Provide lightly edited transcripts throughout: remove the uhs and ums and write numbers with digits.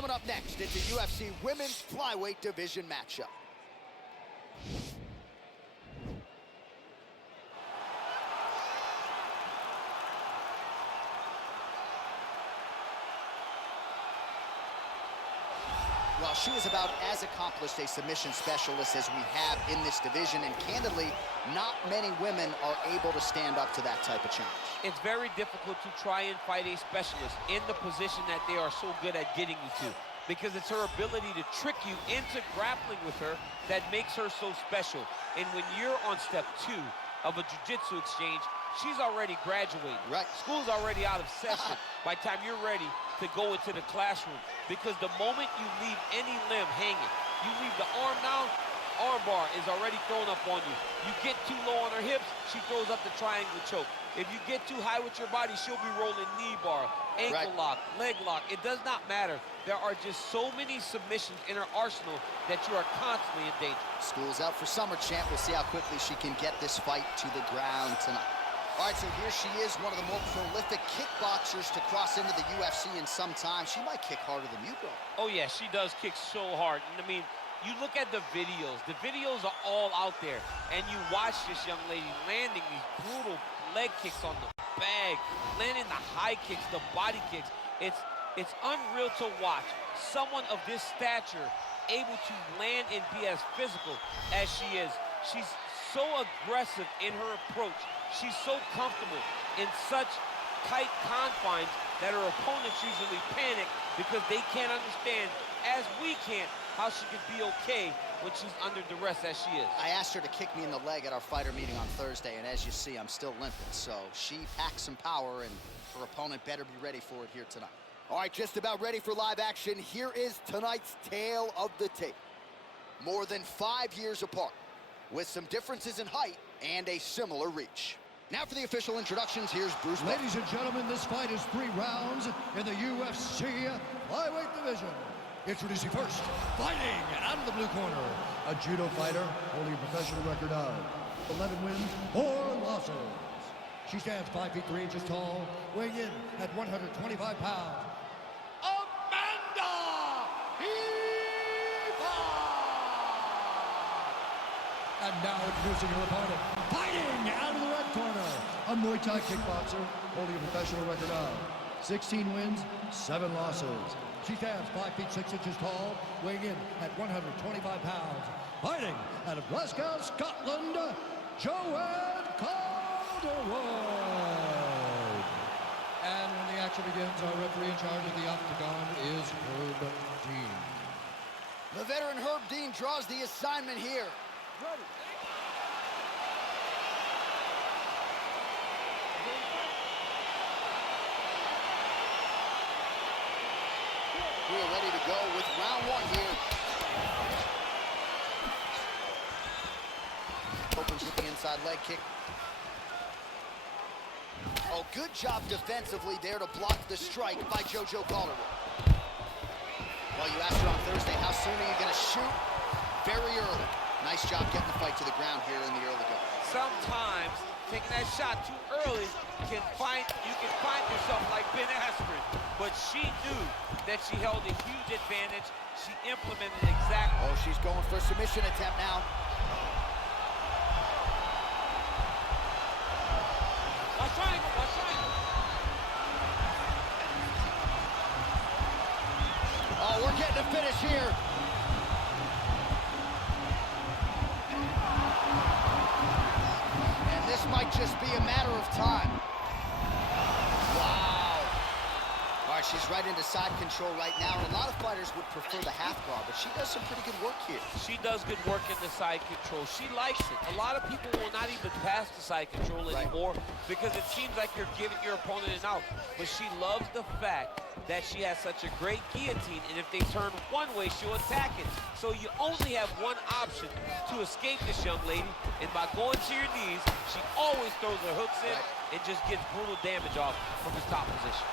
Coming up next, it's a UFC Women's Flyweight Division matchup. Well, she is about as accomplished a submission specialist as we have in this division, and candidly, not many women are able to stand up to that type of challenge. It's very difficult to try and fight a specialist in the position that they are so good at getting you to, because it's her ability to trick you into grappling with her that makes her so special. And when you're on step 2 of a jiu-jitsu exchange, she's already graduated. Right. School's already out of session by the time you're ready to go into the classroom. Because the moment you leave any limb hanging, you leave the arm down, arm bar is already thrown up on you. You get too low on her hips, she throws up the triangle choke. If you get too high with your body, she'll be rolling knee bar, ankle lock, leg lock. It does not matter. There are just so many submissions in her arsenal that you are constantly in danger. School's out for summer, champ. We'll see how quickly she can get this fight to the ground tonight. All right, so here she is, one of the more prolific kickboxers to cross into the UFC in some time. She might kick harder than you, bro. Oh, yeah, she does kick so hard. And I mean, you look at the videos. The videos are all out there. And you watch this young lady landing these brutal leg kicks on the bag, landing the high kicks, the body kicks. It's unreal to watch someone of this stature able to land and be as physical as she is. She's so aggressive in her approach. She's so comfortable in such tight confines that her opponents usually panic because they can't understand, as we can't, how she could be okay when she's under duress as she is. I asked her to kick me in the leg at our fighter meeting on Thursday, and as you see, I'm still limping. So she packs some power, and her opponent better be ready for it here tonight. All right, just about ready for live action. Here is tonight's tale of the tape. More than 5 years apart, with some differences in height and a similar reach. Now for the official introductions, here's Bruce. Ladies and gentlemen, this fight is 3 rounds in the UFC Flyweight Division. Introducing first, fighting out of the blue corner, a judo fighter holding a professional record of 11 wins, 4 losses. She stands 5 feet 3 inches tall, weighing in at 125 pounds. Amanda Ribas! And now introducing her opponent, fighting out of the red corner, a Muay Thai kickboxer holding a professional record of 16 wins, 7 losses. She stands 5 feet 6 inches tall, weighing in at 125 pounds. Fighting out of Glasgow, Scotland, Joanne Calderwood. And when the action begins, our referee in charge of the octagon is Herb Dean. The veteran Herb Dean draws the assignment here. Ready. We are ready to go with round 1 here. Opens with the inside leg kick. Oh, good job defensively there to block the strike by JoJo Calderwood. Well, you asked her on Thursday, how soon are you going to shoot? Very early. Nice job getting the fight to the ground here in the early go. Sometimes taking that shot too early you can find yourself like Ben Askren, but she knew that she held a huge advantage. She implemented exactly. Oh, she's going for a submission attempt now. Watch triangle, watch triangle. Oh, we're getting a finish here. And this might just be a matter of time. Wow. All right, she's right into side control right now. And a lot of fighters would prefer the half guard, but she does some pretty good work here. She does good work in the side control. She likes it. A lot of people will not even pass the side control anymore because it seems like you're giving your opponent an out. But she loves the fact that she has such a great guillotine, and if they turn one way, she'll attack it. So you only have one option to escape this young lady, and by going to your knees, she always throws her hooks in and just gets brutal damage off from his top position.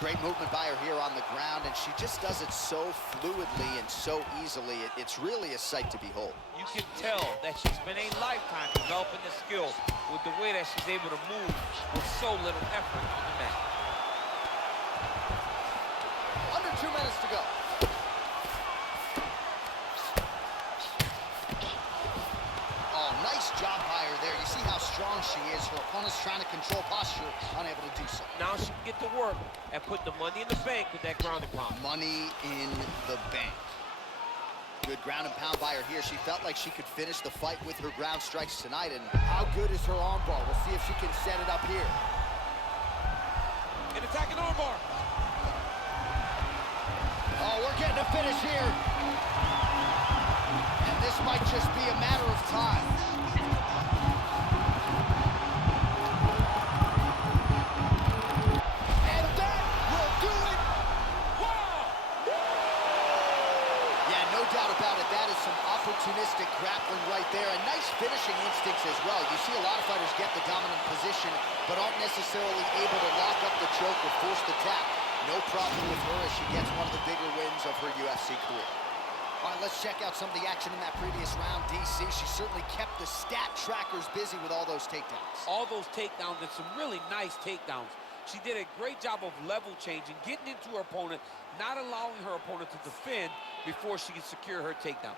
Great movement by her here on the ground, and she just does it so fluidly and so easily. It's really a sight to behold. You can tell that she's spent a lifetime developing the skill with the way that she's able to move with so little effort on the mat. Under 2 minutes to go. Oh, nice job by her there. You see how strong she is. Her opponent's trying to control posture, unable to do so. Now she can get to work and put the money in the bank with that ground and pound. Money in the bank. Good ground and pound by her here. She felt like she could finish the fight with her ground strikes tonight. And how good is her armbar? We'll see if she can set it up here. An attacking armbar. Oh, we're getting a finish here. And this might just be a matter of time. And that will do it. Wow! Yeah, no doubt about it. That is some opportunistic grappling right there. And nice finishing instincts as well. You see a lot of fighters get the dominant position, but aren't necessarily able to lock up the choke or force the tap. No problem with her as she gets one of the bigger wins of her UFC career. All right, let's check out some of the action in that previous round, DC. She certainly kept the stat trackers busy with all those takedowns. All those takedowns and some really nice takedowns. She did a great job of level changing, getting into her opponent, not allowing her opponent to defend before she can secure her takedown.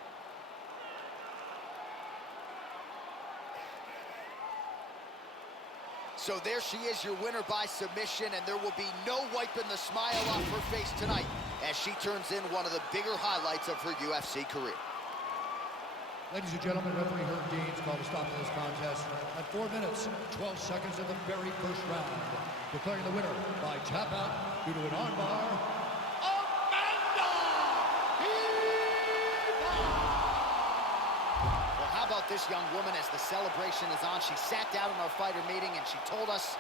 So there she is, your winner by submission, and there will be no wiping the smile off her face tonight as she turns in one of the bigger highlights of her UFC career. Ladies and gentlemen, referee Herb Dean's called a stop to this contest at 4 minutes, 12 seconds of the very first round. Declaring the winner by tap out due to an armbar, Well, how about this young woman as the celebration is on? She sat down in our fighter meeting and she told us,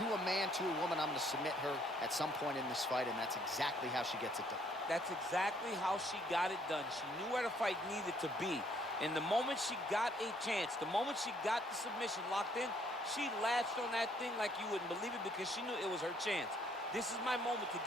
to a man, to a woman, I'm going to submit her at some point in this fight, and that's exactly how she gets it done. That's exactly how she got it done. She knew where the fight needed to be. And the moment she got a chance, the moment she got the submission locked in, she latched on that thing like you wouldn't believe it because she knew it was her chance. This is my moment to